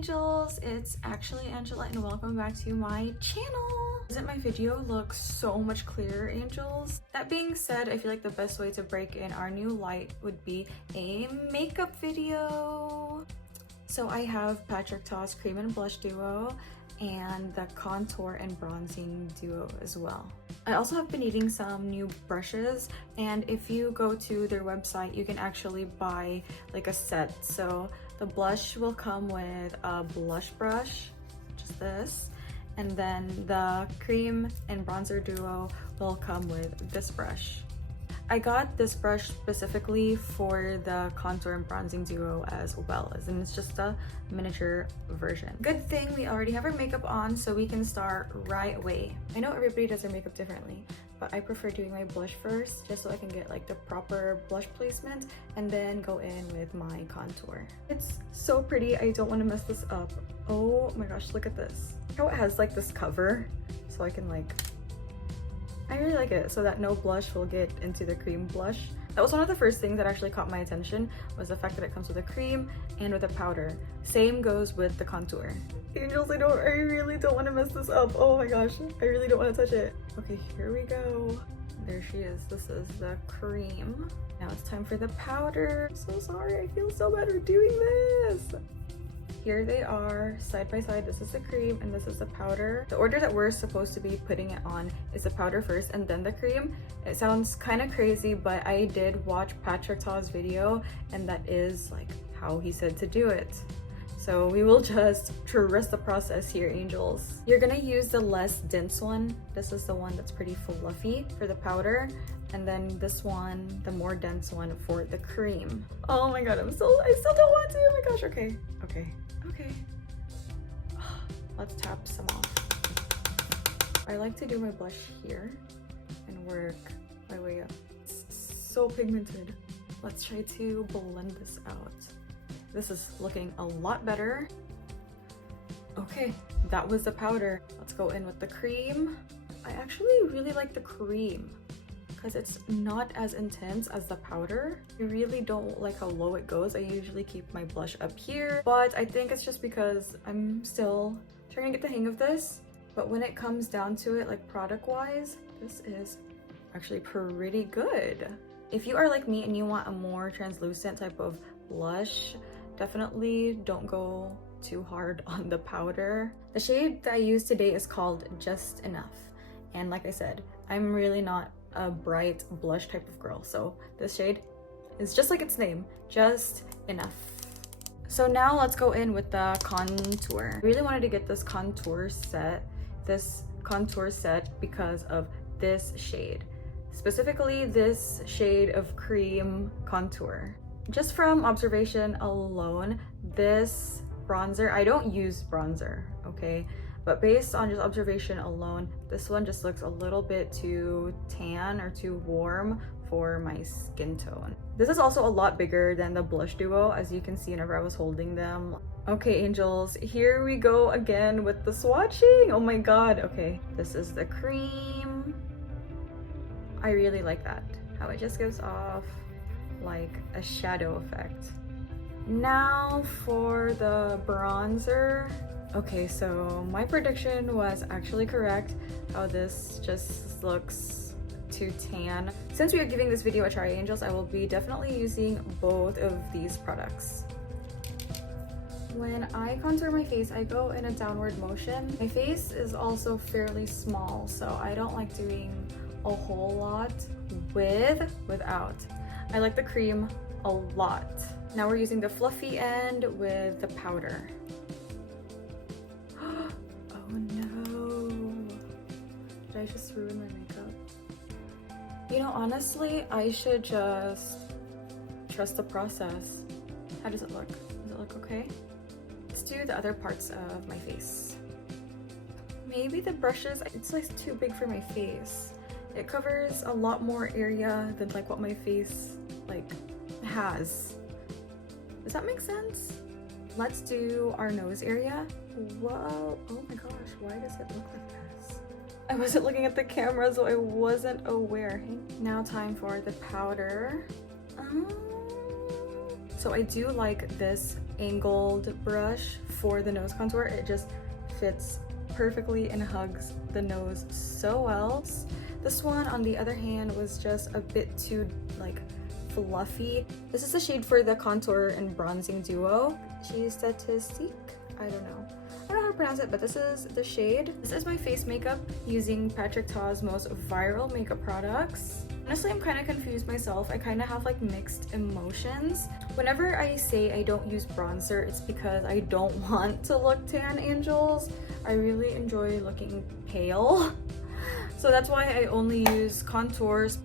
angels, it's actually Angela and welcome back to my channel. Doesn't my video look so much clearer, angels? That being said, I feel like the best way to break in our new light would be a makeup video. So I have Patrick Ta's Cream and Blush Duo and the Contour and Bronzing Duo as well. I also have been needing some new brushes, and if you go to their website, you can actually buy like a set. So the blush will come with a blush brush, which is this, and then the cream and bronzer duo will come with this brush. I got this brush specifically for the contour and bronzing duo as well, and it's just a miniature version. Good thing we already have our makeup on, so we can start right away. I know everybody does their makeup differently, but I prefer doing my blush first just so I can get like the proper blush placement and then go in with my contour. It's so pretty. I don't want to mess this up. Oh my gosh, look at this. How it has like this cover so I can like, I really like it, so that no blush will get into the cream blush. That was one of the first things that actually caught my attention, was the fact that it comes with a cream and with a powder. Same goes with the contour. Angels, I really don't want to mess this up. Oh my gosh, I really don't want to touch it. Okay, here we go. There she is. This is the cream. Now it's time for the powder. I'm so sorry, I feel so bad for doing this. Here they are side by side. This is the cream and this is the powder. The order that we're supposed to be putting it on is the powder first and then the cream. It sounds kind of crazy, but I did watch Patrick Ta's video and that is like how he said to do it. So we will just trust the process here, angels. You're gonna use the less dense one. This is the one that's pretty fluffy for the powder. And then this one, the more dense one for the cream. Oh my god, I still don't want to. Oh my gosh, okay. Let's tap some off. I like to do my blush here and work my way up. It's so pigmented. Let's try to blend this out. This is looking a lot better. Okay, that was the powder. Let's go in with the cream. I actually really like the cream because it's not as intense as the powder. I really don't like how low it goes. I usually keep my blush up here, but I think it's just because I'm still trying to get the hang of this. But when it comes down to it, like product wise, this is actually pretty good. If you are like me and you want a more translucent type of blush, definitely don't go too hard on the powder. The shade that I use today is called Just Enough. And like I said, I'm really not a bright blush type of girl, so this shade is just like its name, Just Enough. So now let's go in with the contour. I really wanted to get this contour set because of this shade, specifically this shade of cream contour. Just from observation alone, this bronzer, I don't use bronzer, okay? But based on just observation alone, this one just looks a little bit too tan or too warm for my skin tone. This is also a lot bigger than the blush duo, as you can see whenever I was holding them. Okay, angels, here we go again with the swatching. Oh my god. Okay, this is the cream. I really like that, how it just gives off like a shadow effect. Now for the bronzer. Okay, so my prediction was actually correct, how this just looks too tan. Since we are giving this video a try, angels, I will be definitely using both of these products. When I contour my face, I go in a downward motion. My face is also fairly small, so I don't like doing a whole lot without. I like the cream a lot. Now we're using the fluffy end with the powder. Oh no, did I just ruin my makeup? You know, honestly, I should just trust the process. How does it look? Does it look okay? Let's do the other parts of my face. Maybe the brushes, it's like too big for my face. It covers a lot more area than like what my face like has. Does that make sense? Let's do our nose area. Whoa, oh my gosh, why does it look like this? I wasn't looking at the camera, so I wasn't aware. Now time for the powder. So I do like this angled brush for the nose contour. It just fits perfectly and hugs the nose so well. This one, on the other hand, was just a bit too like fluffy. This is the shade for the contour and bronzing duo. Statuesque? I don't know how to pronounce it, but this is the shade. This is my face makeup using Patrick Ta's most viral makeup products. Honestly, I'm kind of confused myself. I kind of have like mixed emotions. Whenever I say I don't use bronzer, it's because I don't want to look tan, angels. I really enjoy looking pale. So that's why I only use contours.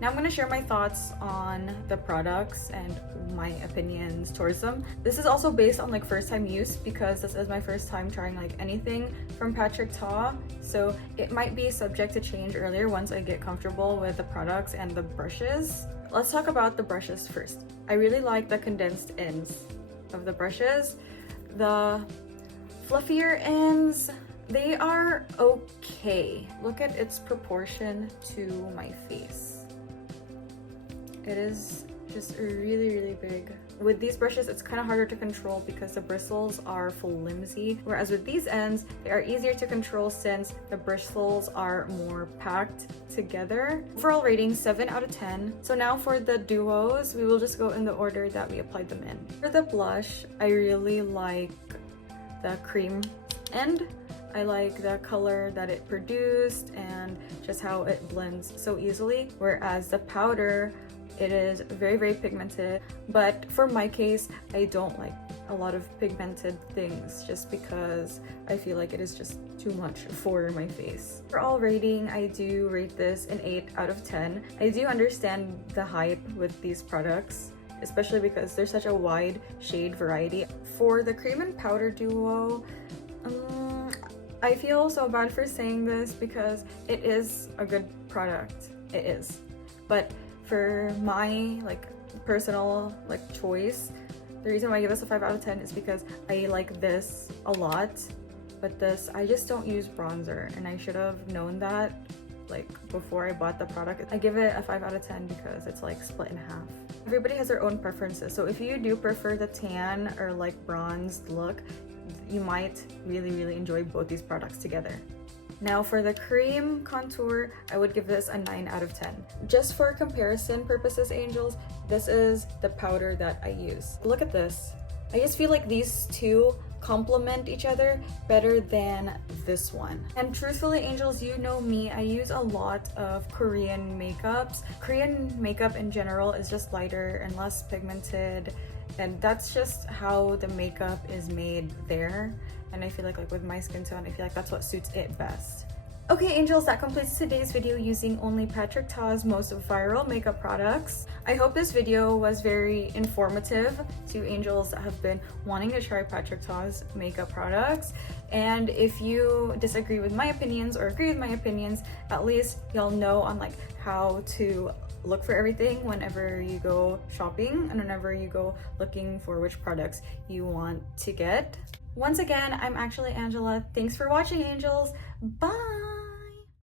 Now I'm going to share my thoughts on the products and my opinions towards them. This is also based on like first time use because this is my first time trying like anything from Patrick Ta. So it might be subject to change earlier once I get comfortable with the products and the brushes. Let's talk about the brushes first. I really like the condensed ends of the brushes. The fluffier ends, they are okay. Look at its proportion to my face. It is just really big. With these brushes, it's kind of harder to control because the bristles are flimsy, whereas with these ends, they are easier to control since the bristles are more packed together. Overall rating 7 out of 10. So now for the duos, we will just go in the order that we applied them in. For the blush, I really like the cream end. I like the color that it produced and just how it blends so easily, whereas the powder, it is very pigmented. But for my case, I don't like a lot of pigmented things just because I feel like it is just too much for my face. Overall rating, I do rate this an 8 out of 10. I do understand the hype with these products, especially because there's such a wide shade variety. For the cream and powder duo, I feel so bad for saying this because it is a good product. It is. But for my like personal like choice, the reason why I give this a 5 out of 10 is because I like this a lot, but this, I just don't use bronzer, and I should have known that like before I bought the product. I give it a 5 out of 10 because it's like split in half. Everybody has their own preferences, so if you do prefer the tan or like bronzed look, you might really enjoy both these products together. Now for the cream contour, I would give this a 9 out of 10. Just for comparison purposes, angels, this is the powder that I use. Look at this. I just feel like these two complement each other better than this one. And truthfully, angels, you know me, I use a lot of Korean makeups. Korean makeup in general is just lighter and less pigmented, and that's just how the makeup is made there. And I feel like with my skin tone, I feel like that's what suits it best. Okay, angels, that completes today's video using only Patrick Ta's most viral makeup products. I hope this video was very informative to angels that have been wanting to try Patrick Ta's makeup products. And if you disagree with my opinions or agree with my opinions, at least y'all know on like how to look for everything whenever you go shopping and whenever you go looking for which products you want to get. Once again, I'm actually Angela. Thanks for watching, angels. Bye!